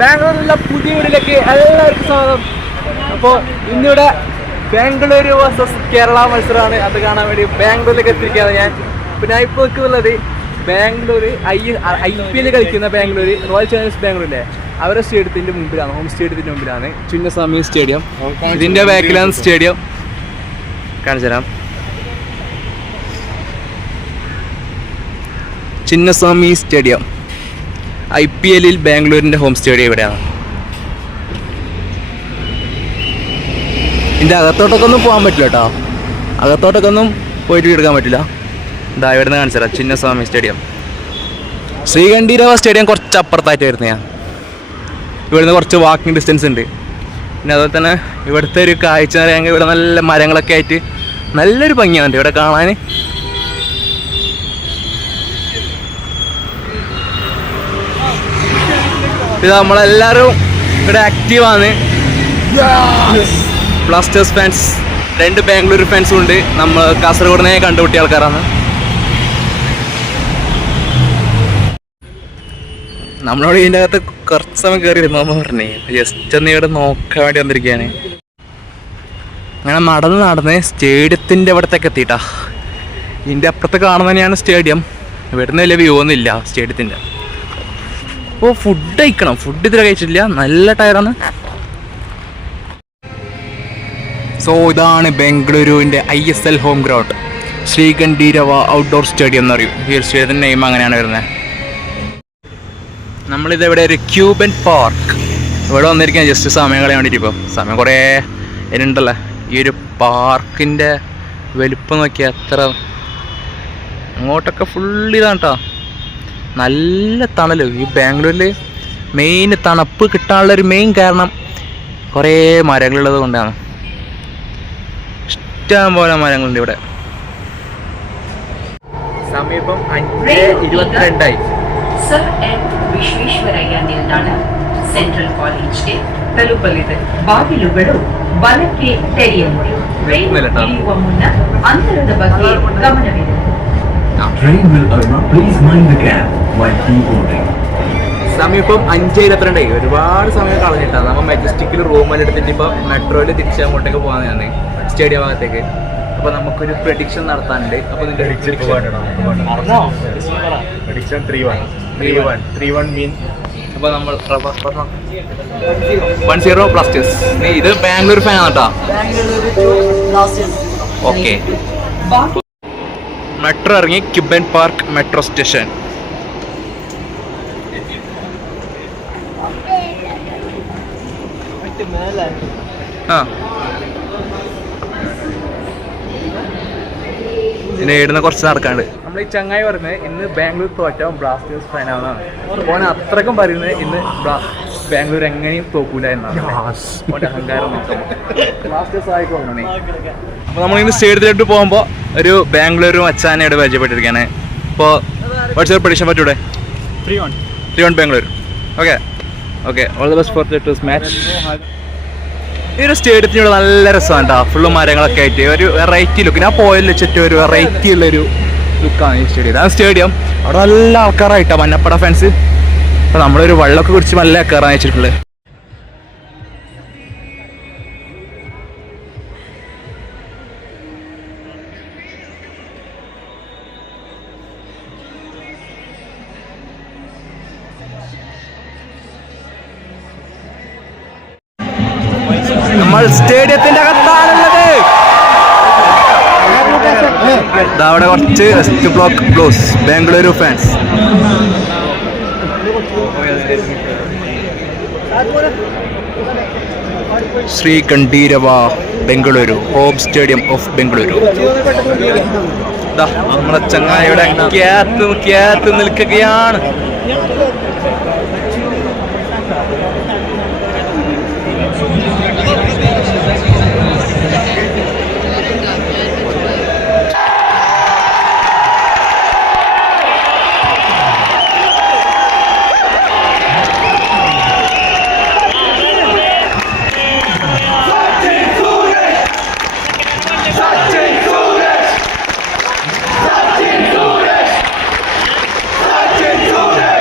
ബാംഗ്ലൂരിലുള്ള പുതിയ വീട്ടിലേക്ക് എല്ലാവർക്കും സ്വാഗതം. അപ്പോൾ ഇന്നിവിടെ ബാംഗ്ലൂരു വേഴ്സസ് കേരള മത്സരമാണ്. അത് കാണാൻ വേണ്ടി ബാംഗ്ലൂരിലേക്ക് എത്തിയിരിക്കുകയാണ് ഞാൻ. പിന്നെ ഞാൻ ഇപ്പോൾ നിൽക്കുന്നത് ബാംഗ്ലൂർ IPL കളിക്കുന്ന ബാംഗ്ലൂർ റോയൽ ചാലഞ്ചേഴ്സ് ബാംഗ്ലൂരിലെ അവരുടെ സ്റ്റേഡിയത്തിൻ്റെ മുമ്പിലാണ്, ഹോം സ്റ്റേഡിയത്തിൻ്റെ മുമ്പിലാണ് ചിന്നസ്വാമി സ്റ്റേഡിയം. ഇതിൻ്റെ ബാക്കിലാണ് സ്റ്റേഡിയം, കാണിച്ചു തരാം. ചിന്നസ്വാമി സ്റ്റേഡിയം IPL ബാംഗ്ലൂരിൻ്റെ ഹോം സ്റ്റേഡിയം ഇവിടെയാണ്. ഇതിൻ്റെ അകത്തോട്ടൊക്കെ ഒന്നും പോകാൻ പറ്റില്ല കേട്ടോ, അകത്തോട്ടൊക്കെ ഒന്നും പോയിട്ട് എടുക്കാൻ പറ്റില്ല. ഇതാ ഇവിടെ നിന്ന് കാണിച്ചു തരാം, ചിന്നസ്വാമി സ്റ്റേഡിയം. ശ്രീകണ്ഠീരവ സ്റ്റേഡിയം കുറച്ച് അപ്പുറത്തായിട്ട് വരുന്നത്. ഞാൻ ഇവിടുന്ന് കുറച്ച് വാക്കിംഗ് ഡിസ്റ്റൻസ് ഉണ്ട്. പിന്നെ അതുപോലെ തന്നെ ഇവിടുത്തെ ഒരു കാഴ്ച പറയാമെങ്കിൽ ഇവിടെ നല്ല മരങ്ങളൊക്കെ ആയിട്ട് നല്ലൊരു ഭംഗിയാണ് ഇവിടെ കാണാൻ. ഇത് നമ്മളെല്ലാവരും ഇവിടെ ആക്റ്റീവാണ്. ബ്ലാസ്റ്റേഴ്സ് ഫാൻസ്, 2 ബാംഗ്ലൂർ ഫാൻസും ഉണ്ട്. നമ്മൾ കാസർഗോഡിനെ കണ്ടുപിട്ടിയ ആൾക്കാരാണ്. നമ്മളോട് ഇതിൻ്റെ അകത്ത് കുറച്ച് സമയം കയറി ഇരുന്നോന്ന് പറഞ്ഞേ, ജസ്റ്റ് ഒന്ന് ഇവിടെ നോക്കാൻ വേണ്ടി വന്നിരിക്കുകയാണ്. അങ്ങനെ നടന്ന് സ്റ്റേഡിയത്തിൻ്റെ അവിടത്തേക്ക് എത്തിയിട്ടാ. ഇതിൻ്റെ അപ്പുറത്ത് കാണുന്ന തന്നെയാണ് സ്റ്റേഡിയം. ഇവിടുന്ന് വലിയ വ്യൂ ഒന്നും ഇല്ല സ്റ്റേഡിയത്തിൻ്റെ. അപ്പോൾ ഫുഡ് കഴിക്കണം, ഫുഡ് ഇതുവരെ കഴിച്ചിട്ടില്ല, നല്ല ടയറാണ്. സോ ഇതാണ് ബാംഗ്ലൂരുവിൻ്റെ ISL home ground, Sree Kanteerava outdoor stadium എന്ന് പറയും. ഈ ഒരു സ്റ്റേഡിയത്തിൻ്റെ നെയിം അങ്ങനെയാണ് വരുന്നത്. നമ്മളിതെവിടെ ഒരു ക്യൂബൻ പാർക്ക്, ഇവിടെ വന്നിരിക്കാൻ ജസ്റ്റ് സമയം കളയാൻ വേണ്ടിയിട്ട്. ഇപ്പോൾ സമയം കുറേ ഉണ്ടല്ലോ. ഈ ഒരു പാർക്കിൻ്റെ വലുപ്പം നോക്കിയാൽ എത്ര, അങ്ങോട്ടൊക്കെ ഫുള്ള് ഇതാണ് കേട്ടോ. നല്ല തണൽ. ഈ ബാംഗ്ലൂരിൽ മെയിൻ തണുപ്പ് കിട്ടാനുള്ളൊരു മെയിൻ കാരണം കുറേ മരങ്ങളുള്ളത് കൊണ്ടാണ്. ഇഷ്ടം പോലെ മരങ്ങളുണ്ട് ഇവിടെ. സമീപം 5:22 ಸರ್ ಎಂ ವಿಶ್ವೇಶ್ವರಯ್ಯ ನಿಲ್ದಾಣ ಸೆಂಟ್ರಲ್ ಕಾಲೇಜ್ಗೆ ತಲುಪಲಿದೆ. ಬಾಗಿಲುಗಳು ಬಲಕ್ಕೆ ತೆರೆಯಲಿವೆ. ಟ್ರೈನ್ ಇಳಿಯುವ ಮುನ್ನ ಅಂತರದ ಬಗ್ಗೆ ಗಮನವಿದೆ. Train will arrive. Please mind the gap while boarding. സമീപം 5:22. ഒരുപാട് സമയം കളഞ്ഞിട്ടാണ് നമ്മൾ മെജസ്റ്റിക്കിൽ റൂമെല്ലാം എടുത്തിട്ട് ഇപ്പോൾ മെട്രോയിൽ തിരിച്ച് അങ്ങോട്ടേക്ക് പോകാനാണ് സ്റ്റേഡിയം ഭാഗത്തേക്ക്. അപ്പോൾ നമുക്കൊരു പ്രഡിക്ഷൻ നടത്താനുണ്ട്. അപ്പോൾ നിന്റെ പ്രഡിക്ഷൻ 3-1 മീൻ. അപ്പോൾ നമ്മൾ 1-0 ബ്ലാസ്റ്റേഴ്സ്. ഇത് ബാംഗ്ലൂർ ഫാൻ ആണ് കേട്ടോ. ഓക്കെ, മെട്രോ ഇറങ്ങി ക്യൂബൻ പാർക്ക് മെട്രോ സ്റ്റേഷൻ. പിന്നെ ഇടുന്ന കുറച്ച് നടക്കാണ്ട്. നമ്മൾ ഈ ചങ്ങായി പറയുന്നത് ഇന്ന് ബാംഗ്ലൂർ തോറ്റാവും ബ്ലാസ്റ്റേഴ്സ് ഫാനാണെന്നാണ്. അപ്പോൾ അത്രക്കും പറയുന്നത് ഇന്ന് ബാംഗ്ലൂർ എങ്ങനെയും തോക്കൂല എന്നാണ്. അഹങ്കാരം ബ്ലാസ്റ്റേഴ്സ് ആയിക്കോളണേ. അപ്പോൾ നമ്മളിന്ന് സ്റ്റേഡിയത്തിലോട്ട് പോകുമ്പോൾ ഒരു ബാംഗ്ലൂരും അച്ചാനയോട് പരിചയപ്പെട്ടിരിക്കുകയാണ്. അപ്പോൾ വാട്ട്സ് പ്രഡിക്ഷൻ പറ്റൂടെ? 3-1 Bangalore. Okay all the best for this match. ഈ ഒരു സ്റ്റേഡിയത്തിനോട് നല്ല രസമാണ് കേട്ടോ. ഫുള്ള് മരങ്ങളൊക്കെ ആയിട്ട് ഒരു വെറൈറ്റി ലുക്ക്. ഞാൻ പോയതിൽ വെച്ചിട്ട് ഒരു വെറൈറ്റി ഉള്ളൊരു ലുക്കാണ് ഈ സ്റ്റേഡിയം. ആ സ്റ്റേഡിയം അവിടെ നല്ല ആൾക്കാരായിട്ടാണ്, മഞ്ഞപ്പട ഫാൻസ്. അപ്പോൾ നമ്മളൊരു വെള്ളമൊക്കെ കുടിച്ച് നല്ല ആൾക്കാരാണ് വെച്ചിട്ടുള്ളത്. നമ്മൾ സ്റ്റേഡിയത്തിന്റെ അകത്താണുള്ളത്. അവിടെ കുറച്ച് west block blues Bengaluru fans. Sree Kanteerava Bengaluru home stadium of Bengaluru. നമ്മളെ ചങ്ങായിയുടെ ക്യാത്ത് നിൽക്കുകയാണ്. Sachin Suresh!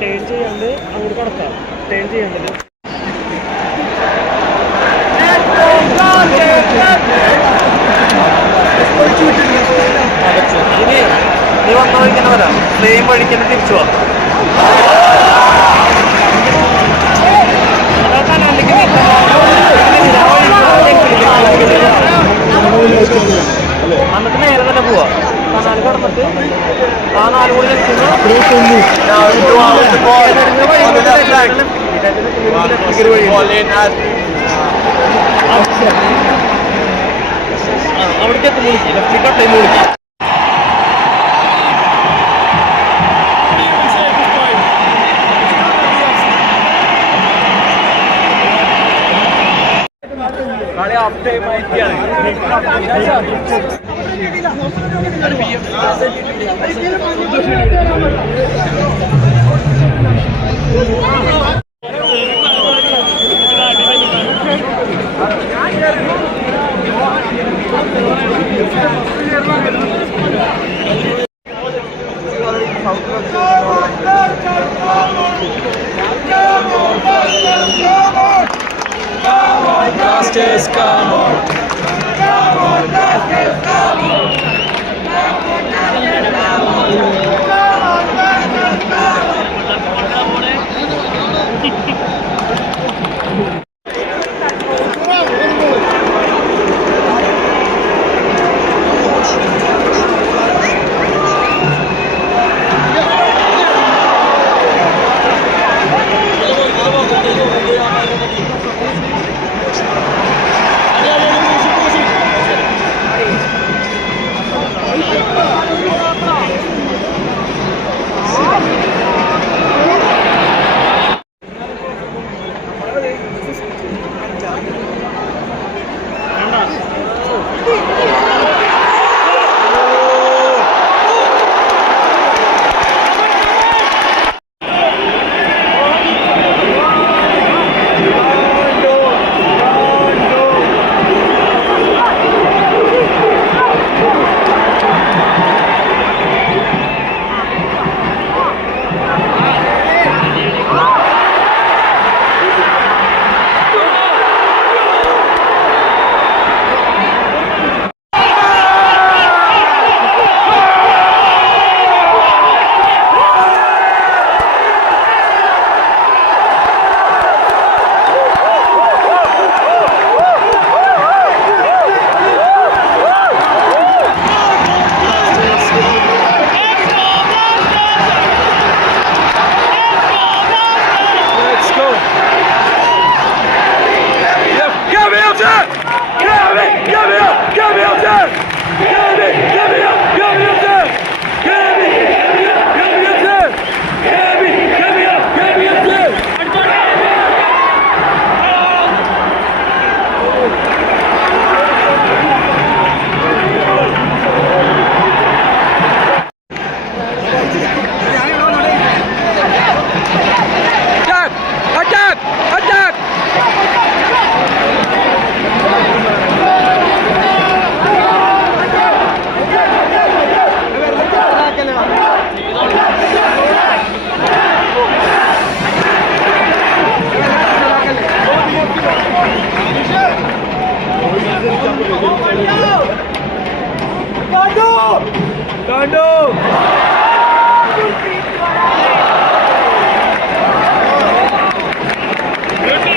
ടേൺ ചെയ്യാണ്ട് അങ്ങോട്ട് കടക്കാം. ടേൺ ചെയ്യേണ്ടത് നീ വന്ന വഴിക്കന്നെ വരാം. സെയിം വഴിക്കന്നെ തിരിച്ചു പോവാം. എന്നിട്ട് നേരെ തന്നെ പോവാ. കനാല് കടന്നിട്ട് ആ 4 കൂടി അവിടേക്ക് എത്തും. മുളിക്ക് ലെഫ്റ്റിലേക്ക് കട്ടയും മുളിക്ക്. കളി ഹാഫ് ടൈം ആയിരിക്കുകയാണ്. Blasters, come on! Come on, Blasters, come on! Come on, Blasters, come on! Come on, Blasters, come on!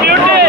Beauty!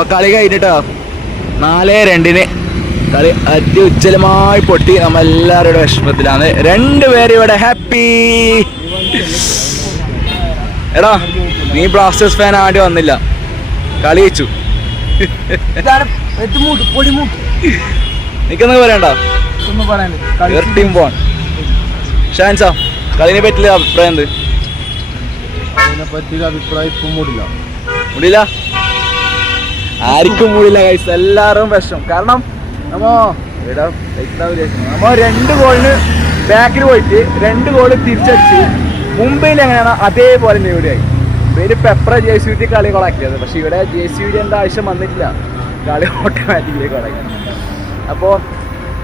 അപ്പോൾ കളി കഴിഞ്ഞിട്ടോ 4-2 കളി അത്യുജ്വലമായി പൊട്ടി. നമ്മളെല്ലാവരുടെ വിഷമത്തിലാണ്. 2 പേര് ഇവിടെ ഹാപ്പി. എടാ നീ ബ്ലാസ്റ്റേഴ്സ് ഫാൻ ആണ്ടി വന്നില്ല, കളി വെച്ചു. നിക്കൊന്നും പറയണ്ട, ടീം പോവാൻ. ഷാൻസാ കളിനെ പറ്റില്ല അഭിപ്രായം എന്ത്? മുടിയില്ല, ആർക്കും മുടിയില്ല ഗൈസ്, എല്ലാവരും വിഷം. കാരണം നമ്മ 2 ഗോളിന് ബാക്കിൽ പോയിട്ട് 2 ഗോള് തിരിച്ചടിച്ച് മുംബൈയിൽ എങ്ങനെയാണ് അതേപോലെ നേടിയായി. ഇവര് പെപ്പറ JCB കളി കൊളാക്കിയത്. പക്ഷെ ഇവിടെ JCB ആവശ്യം വന്നിട്ടില്ല, കളി ഓട്ടോമാറ്റിക്കലി കൊളാക്കി. അപ്പോൾ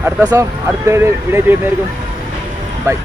അടുത്ത ദിവസം അടുത്ത വീഡിയോ ചെയ്യുന്നതായിരിക്കും. ബൈ.